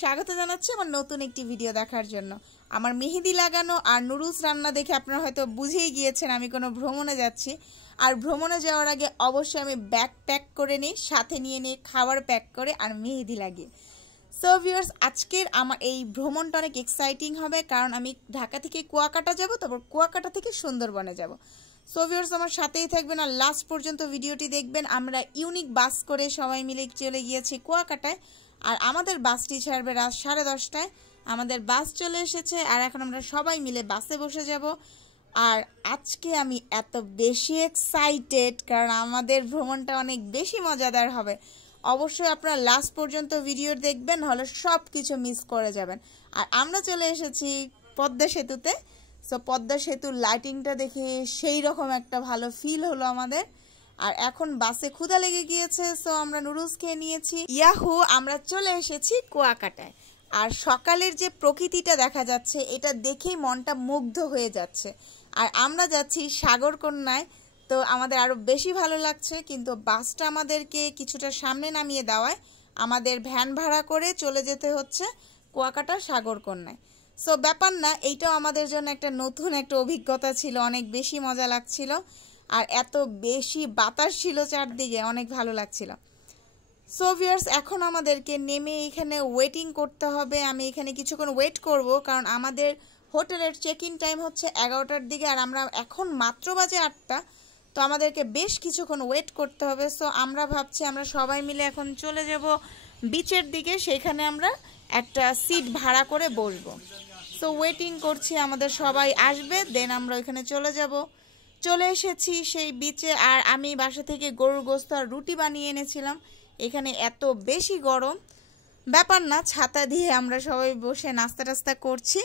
স্বাগত জানাচ্ছি আমার নতুন একটি ভিডিও দেখার জন্য। আমার মেহেদি লাগানো আর নুডলস রান্না দেখে আপনারা হয়তো বুঝেই গিয়েছেন আমি কোনো ভ্রমণে যাচ্ছি। আর ভ্রমণে যাওয়ার আগে অবশ্যই আমি ব্যাগ প্যাক করে নিই, সাথে নিয়ে নিই খাবার প্যাক করে আর মেহেদি লাগিয়ে। সো ভিউয়ার্স, আজকের আমার এই ভ্রমণটা অনেক এক্সাইটিং হবে, কারণ আমি ঢাকা থেকে কুয়াকাটা যাব, তারপর কুয়াকাটা থেকে সুন্দরবনে যাব। সো ভিউয়ার্স, আমার সাথেই থাকবেন আর লাস্ট পর্যন্ত ভিডিওটি দেখবেন। আমরা ইউনিক বাস করে সবাই মিলে চলে গিয়েছি কুয়াকাটায়, আর আমাদের বাসটি ছাড়বে রাত 10:30টায়। আমাদের বাস চলে এসেছে আর এখন আমরা সবাই মিলে বাসে বসে যাব। আর আজকে আমি এত বেশি এক্সাইটেড, কারণ আমাদের ভ্রমণটা অনেক বেশি মজাদার হবে। অবশ্যই আপনারা লাস্ট পর্যন্ত ভিডিও দেখবেন, নাহলে সব কিছু মিস করে যাবেন। আর আমরা চলে এসেছি পদ্মা সেতুতে। সো পদ্মা সেতুর লাইটিংটা দেখে সেই রকম একটা ভালো ফিল হলো আমাদের। আর এখন বাসে ক্ষুধা লেগে গিয়েছে, সো আমরা নুডলস খেয়ে নিয়েছি। ইয়াহু, আমরা চলে এসেছি কুয়াকাটায়। আর সকালের যে প্রকৃতিটা দেখা যাচ্ছে, এটা দেখেই মনটা মুগ্ধ হয়ে যাচ্ছে। আর আমরা যাচ্ছি সাগরকন্যায়, তো আমাদের আরও বেশি ভালো লাগছে। কিন্তু বাসটা আমাদেরকে কিছুটা সামনে নামিয়ে দেওয়ায় আমাদের ভ্যান ভাড়া করে চলে যেতে হচ্ছে কুয়াকাটা সাগরকন্যায়। সো ব্যাপার না, এইটাও আমাদের জন্য একটা নতুন একটা অভিজ্ঞতা ছিল, অনেক বেশি মজা লাগছিল। আর এত বেশি বাতাস ছিল চারদিকে, অনেক ভালো লাগছিল। সো ভিউয়ার্স, এখন আমাদেরকে নেমে এখানে ওয়েটিং করতে হবে। আমি এখানে কিছুক্ষণ ওয়েট করব, কারণ আমাদের হোটেলের চেক ইন টাইম হচ্ছে 11টার দিকে, আর আমরা এখন মাত্র বাজে 8টা, তো আমাদেরকে বেশ কিছুক্ষণ ওয়েট করতে হবে। সো আমরা ভাবছি আমরা সবাই মিলে এখন চলে যাব বিচের দিকে, সেখানে আমরা একটা সিট ভাড়া করে বসবো। সো ওয়েটিং করছি, আমাদের সবাই আসবে, দেন আমরা ওইখানে চলে যাব। চলে এসেছি সেই বিচে, আর আমি বাসা থেকে গরুর গোশত আর রুটি বানিয়ে এনেছিলাম। এখানে এত বেশি গরম, ব্যাপার না, ছাতা দিয়ে আমরা সবাই বসে নাস্তা টাস্তা করছি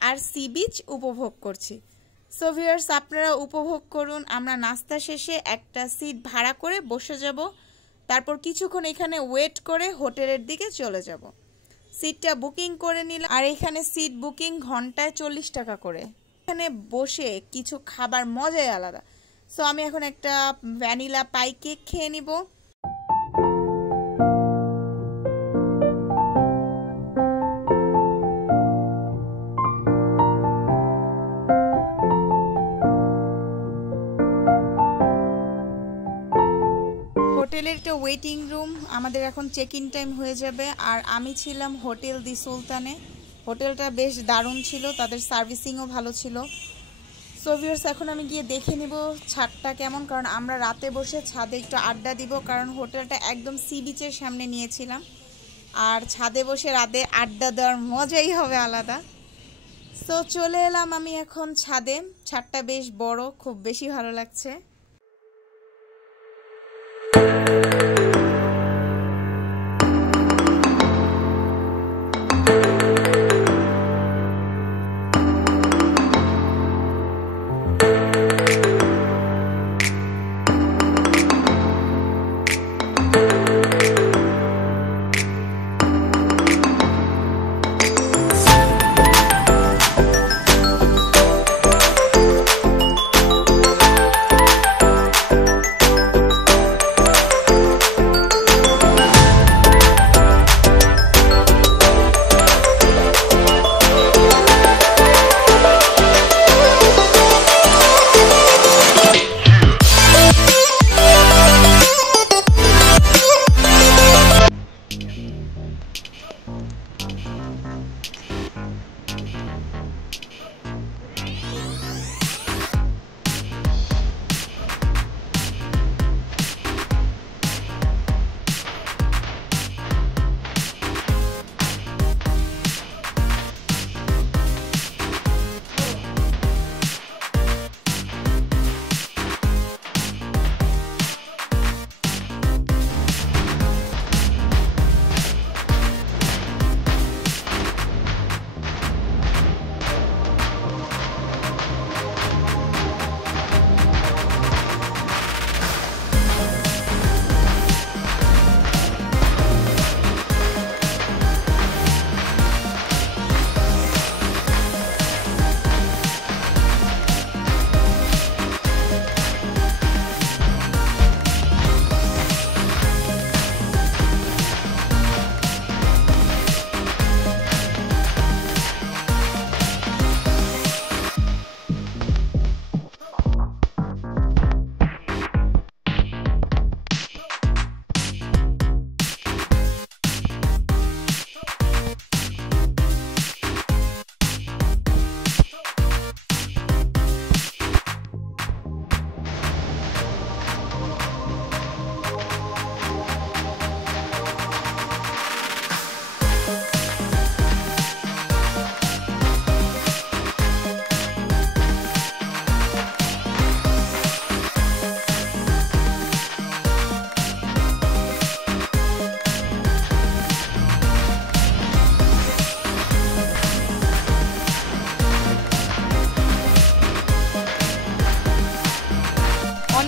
আর সি বিচ উপভোগ করছি। সো ভিউয়ার্স, আপনারা উপভোগ করুন। আমরা নাস্তা শেষে একটা সিট ভাড়া করে বসে যাব, তারপর কিছুক্ষণ এখানে ওয়েট করে হোটেলের দিকে চলে যাব। সিটটা বুকিং করে নিলাম, আর এখানে সিট বুকিং ঘন্টায় 40 টাকা করে। এখানে বসে কিছু খাবার মজাই আলাদা। সো আমি এখন একটা ভ্যানিলা পাই কেক খেয়ে নিব। হোটেলের একটা ওয়েটিং রুম, আমাদের এখন চেক ইন টাইম হয়ে যাবে। আর আমি ছিলাম হোটেল দি সুলতানে। হোটেলটা বেশ দারুণ ছিল, তাদের সার্ভিসিংও ভালো ছিল। সো ভিউয়ার্স, এখন আমি গিয়ে দেখে নিব ছাদটা কেমন, কারণ আমরা রাতে বসে ছাদে একটু আড্ডা দিব, কারণ হোটেলটা একদম সি বিচের সামনে নিয়েছিলাম। আর ছাদে বসে রাতে আড্ডা দেওয়ার মজাই হবে আলাদা। সো চলে এলাম আমি এখন ছাদে। ছাদটা বেশ বড়, খুব বেশি ভালো লাগছে।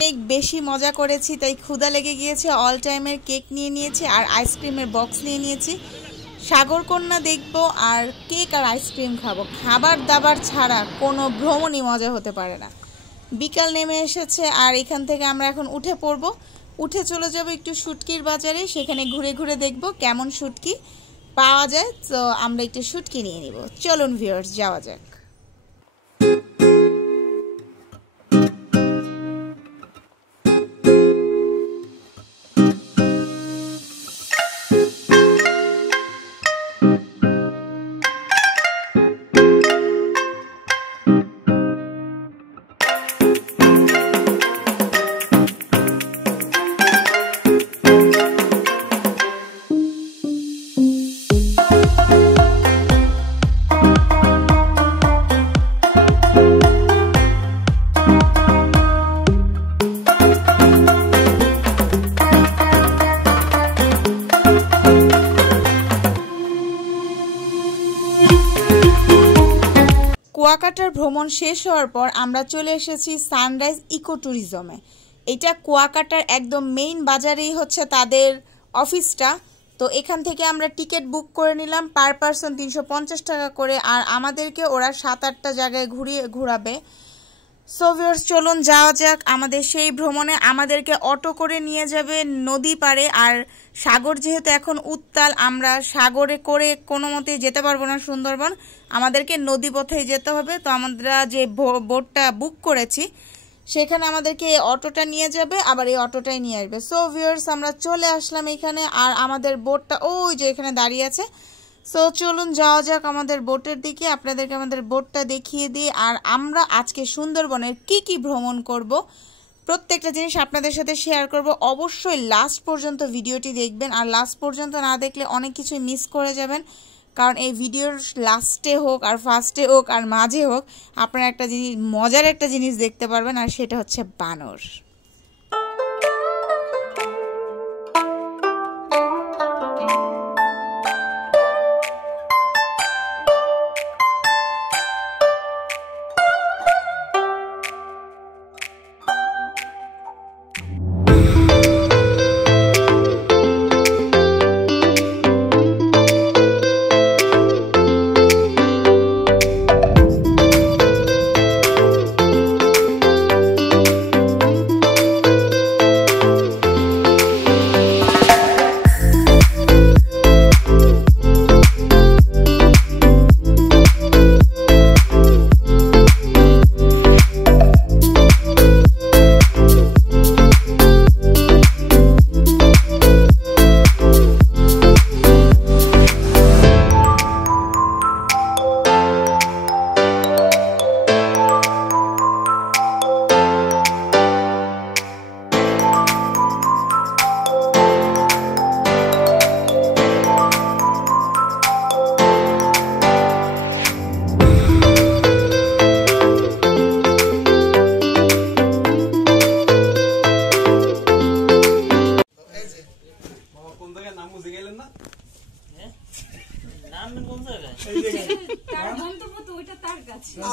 অনেক বেশি মজা করেছি, তাই ক্ষুধা লেগে গিয়েছে। অল টাইমের কেক নিয়ে নিয়েছি আর আইসক্রিমের বক্স নিয়ে নিয়েছি। সাগরকন্যা দেখবো আর কেক আর আইসক্রিম খাবো। খাবার দাবার ছাড়া কোনো ভ্রমণই মজা হতে পারে না। বিকাল নেমে এসেছে আর এখান থেকে আমরা এখন উঠে পড়বো। উঠে চলে যাব একটু শুটকির বাজারে, সেখানে ঘুরে ঘুরে দেখব কেমন শুটকি পাওয়া যায়। তো আমরা একটু শুটকি নিয়ে নিব। চলুন ভিউয়ার্স, যাওয়া যাক। কুয়াকাটার ভ্রমণ শেষ হওয়ার পর আমরা চলে এসেছি সানরাইজ ইকো ট্যুরিজমে। এটা কুয়াকাটার একদম মেইন বাজারেই হচ্ছে তাদের অফিসটা। তো এখান থেকে আমরা টিকিট বুক করে নিলাম, পার পারসন 350 টাকা করে। আর আমাদেরকে ওরা 7-8টা জায়গায় ঘুরাবে। সো ভিউয়ার্স, চলুন যাওয়া যাক আমাদের সেই ভ্রমণে। আমাদেরকে অটো করে নিয়ে যাবে নদী পাড়ে। আর সাগর যেহেতু এখন উত্তাল, আমরা সাগরে করে কোনো মতেই যেতে পারবো না সুন্দরবন, আমাদেরকে নদী পথেই যেতে হবে। তো আমরা যে বোটটা বুক করেছি সেখানে আমাদেরকে এই অটোটা নিয়ে যাবে, আবার এই অটোটাই নিয়ে আসবে। সো ভিউয়ার্স, আমরা চলে আসলাম এখানে আর আমাদের বোটটা ওই যে এখানে দাঁড়িয়ে আছে। সো চলুন যাওয়া যাক আমাদের বোটের দিকে, আপনাদেরকে আমাদের বোটটা দেখিয়ে দিই। আর আমরা আজকে সুন্দরবনের কি ভ্রমণ করব প্রত্যেকটা জিনিস আপনাদের সাথে শেয়ার করব। অবশ্যই লাস্ট পর্যন্ত ভিডিওটি দেখবেন, আর লাস্ট পর্যন্ত না দেখলে অনেক কিছু মিস করে যাবেন। কারণ এই ভিডিওর লাস্টে হোক আর ফার্স্টে হোক আর মাঝে হোক, আপনারা একটা জিনিস, মজার একটা জিনিস দেখতে পারবেন, আর সেটা হচ্ছে বানর।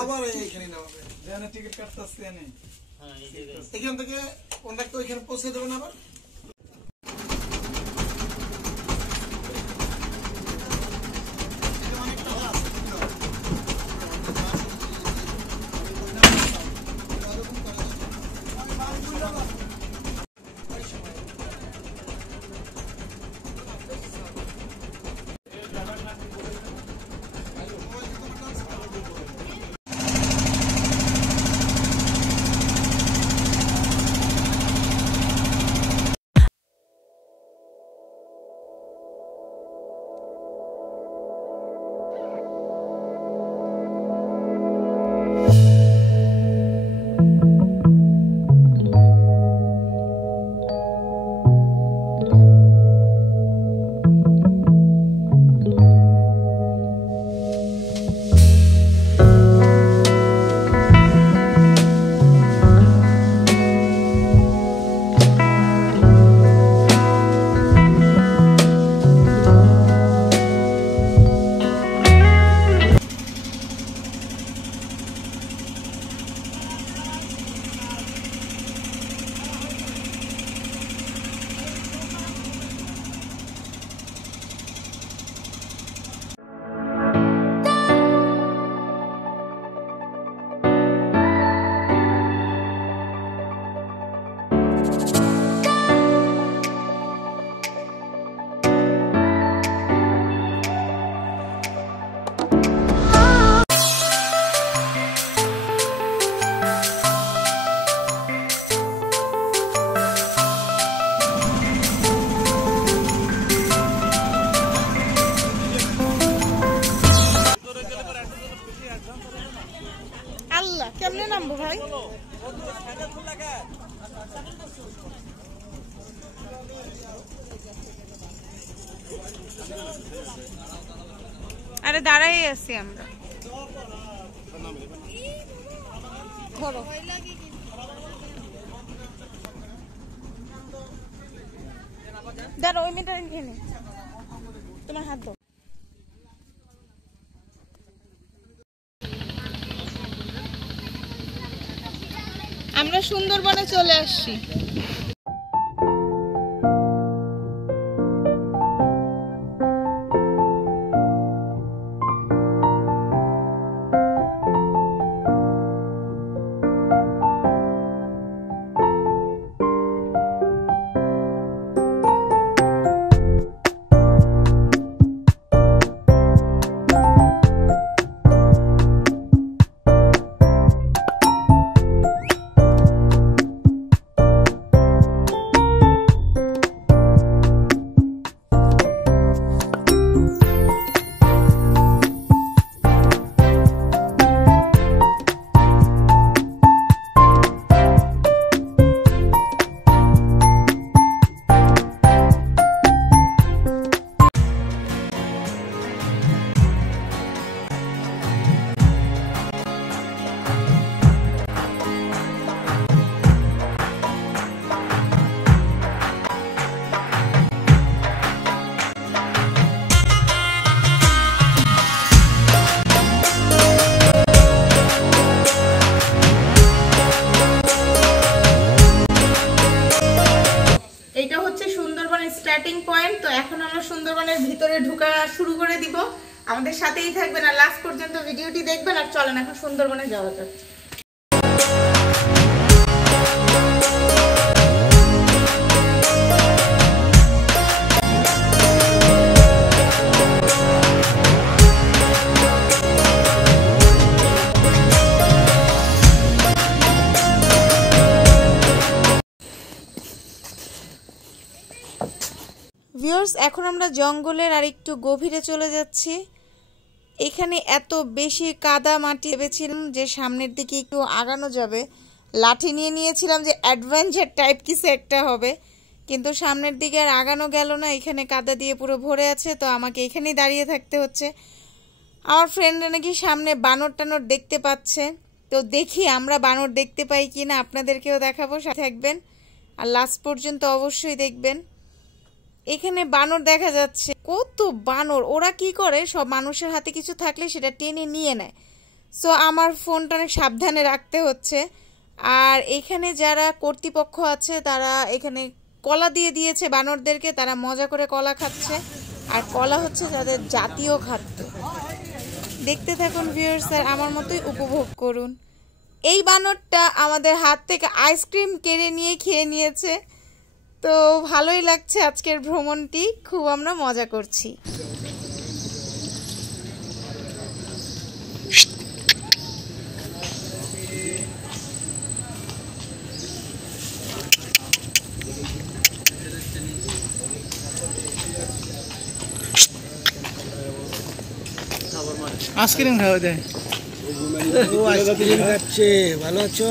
আবার এইখানে নামাবে যেখানে টিকিট কাটতেছে এখান থেকে কন্ডাক্টর ওইখানে পৌঁছে দেবেন আবার। আল্লাহ কেমনে নামবো ভাই? আরে দাঁড়াই আছি আমরা। দাঁড়া ওই মেয়েটা খেয়ে নে, তোমার হাত দাও। আমরা সুন্দরবনে চলে আসছি। Starting point. তো এখন আমরা সুন্দরবনের ভিতরে ঢোকা শুরু করে দিব। আমাদের সাথেই থাকবেন আর লাস্ট পর্যন্ত ভিডিওটি দেখবেন। আর চলেন এখন সুন্দরবনে যাওয়া যাক। ভিউয়ার্স, এখন আমরা জঙ্গলের আর একটু গভীরে চলে যাচ্ছি। এখানে এত বেশি কাদা মাটি ভেবেছিলাম যে সামনের দিকে একটু আগানো যাবে, লাঠি নিয়ে নিয়েছিলাম যে অ্যাডভেঞ্চার টাইপ কিছু একটা হবে, কিন্তু সামনের দিকে আর আগানো গেল না। এখানে কাদা দিয়ে পুরো ভরে আছে, তো আমাকে এখানেই দাঁড়িয়ে থাকতে হচ্ছে। আমার ফ্রেন্ডরা নাকি সামনে বানর টানর দেখতে পাচ্ছে, তো দেখি আমরা বানর দেখতে পাই কি না, আপনাদেরকেও দেখাবো, সাথে থাকবেন আর লাস্ট পর্যন্ত অবশ্যই দেখবেন। এখানে বানর দেখা যাচ্ছে, কত বানর। ওরা কি করে, সব মানুষের হাতে কিছু থাকলে সেটা টেনে নিয়ে নেয়। সো আমার ফোনটা অনেক সাবধানে রাখতে হচ্ছে। আর এখানে যারা কর্তৃপক্ষ আছে তারা এখানে কলা দিয়ে দিয়েছে বানরদেরকে, তারা মজা করে কলা খাচ্ছে। আর কলা হচ্ছে তাদের জাতীয় খাদ্য। দেখতে থাকুন ভিউয়ার্স, আর আমার মতোই উপভোগ করুন। এই বানরটা আমাদের হাত থেকে আইসক্রিম কেড়ে নিয়ে খেয়ে নিয়েছে। তো ভালোই লাগছে আজকের ভ্রমণটি, খুব আমরা মজা করছি। আইসক্রিম খাওয়া যায়। ও আইসক্রিম খাচ্ছে, ভালো আছো?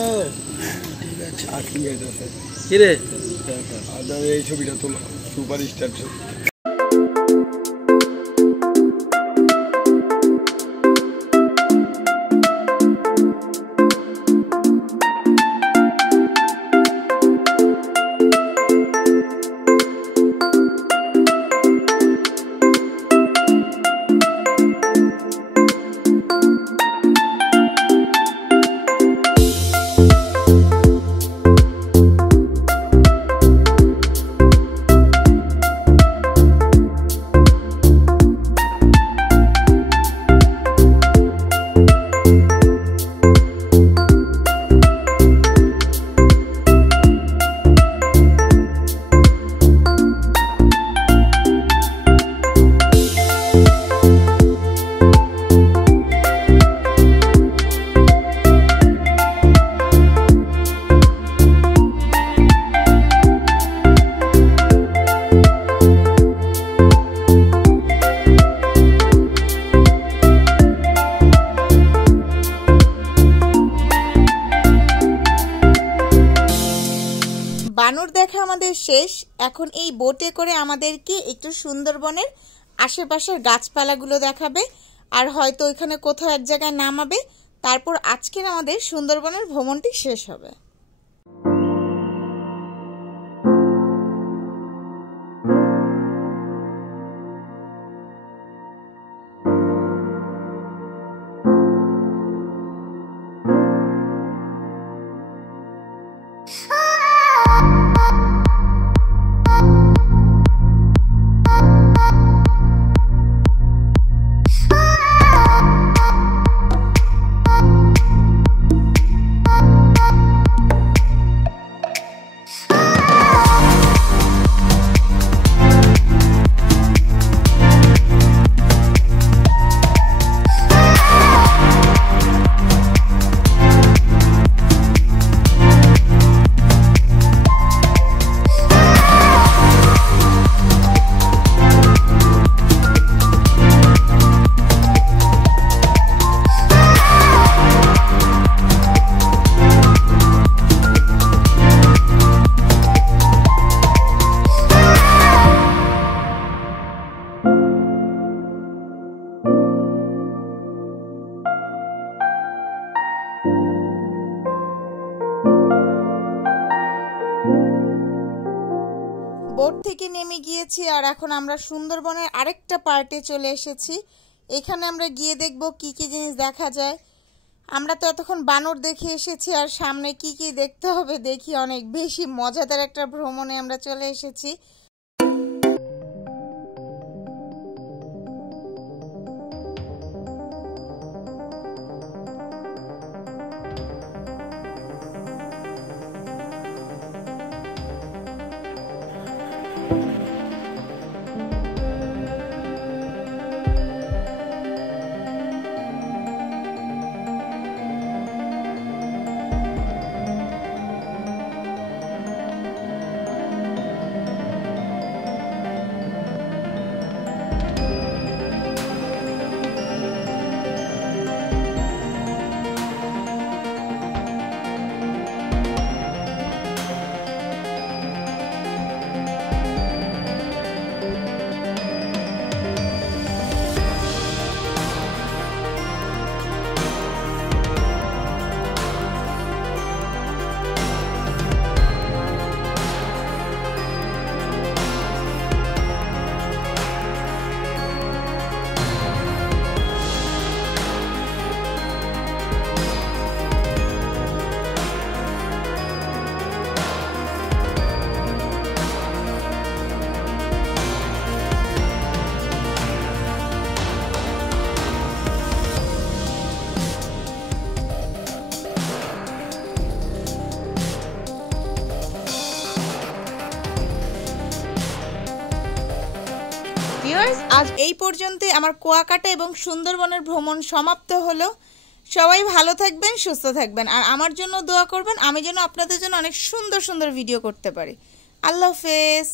ঠিক আছে, আইসক্রিম খাইতেছে। কি রে, এই ছবিটা তোলা, সুপার স্টার ছবি। বানর দেখা আমাদের শেষ। এখন এই বোটে করে আমাদেরকে একটু সুন্দরবনের আশেপাশের গাছপালাগুলো দেখাবে আর হয়তো ওইখানে কোথাও এক জায়গায় নামাবে। তারপর আজকের আমাদের সুন্দরবনের ভ্রমণটি শেষ হবে। বোট থেকে নেমে গিয়েছি আর এখন আমরা সুন্দরবনের আরেকটা পার্টে চলে এসেছি। এখানে আমরা গিয়ে দেখব কি কি জিনিস দেখা যায়। আমরা তো এতক্ষণ বানর দেখে এসেছি আর সামনে কি কি দেখতে হবে দেখি। অনেক বেশি মজাদার একটা ভ্রমণে আমরা চলে এসেছি। আজ এই পর্যন্তই আমার কুয়াকাটা এবং সুন্দরবনের ভ্রমণ সমাপ্ত হলো। সবাই ভালো থাকবেন, সুস্থ থাকবেন আর আমার জন্য দোয়া করবেন আমি যেন আপনাদের জন্য অনেক সুন্দর সুন্দর ভিডিও করতে পারি। আল্লাহ হাফেজ।